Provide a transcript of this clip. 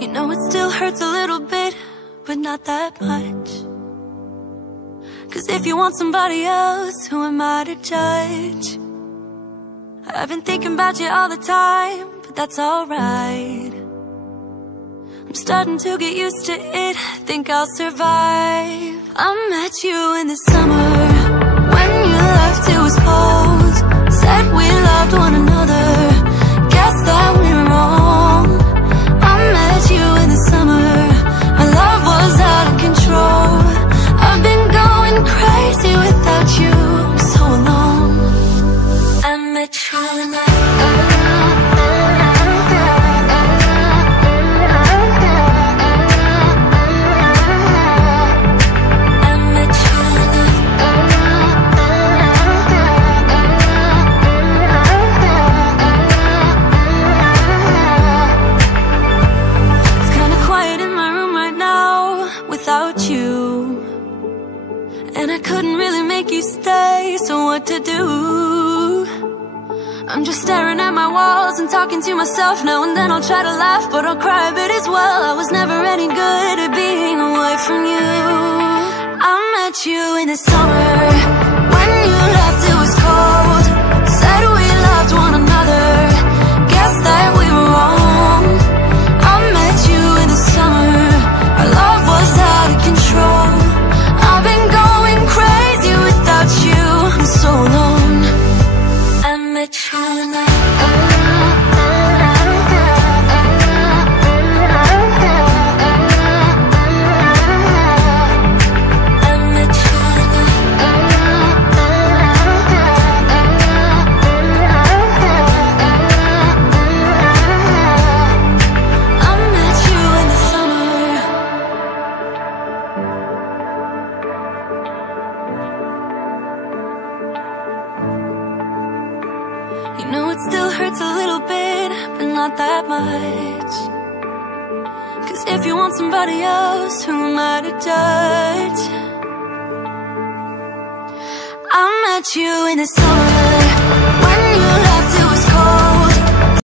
You know it still hurts a little bit, but not that much. 'Cause if you want somebody else, who am I to judge? I've been thinking about you all the time, but that's alright. I'm starting to get used to it, think I'll survive. I met you in the summer, when you left it was cold. Said we loved one another, guess that we were wrong. I met you in the summer, our love was out of control. I've been going crazy without you so long. I met you in the to do. I'm just staring at my walls and talking to myself now and then. I'll try to laugh, but I'll cry a bit as well. I was never any good at being away from you. I met you in the summer, when you left it was cold. Said we loved one another, guess that we were wrong. I met you in the summer, our love was out of control. I've been going crazy without you so long. I met you in the that much. 'Cause if you want somebody else, who am I to judge? I met you in the summer,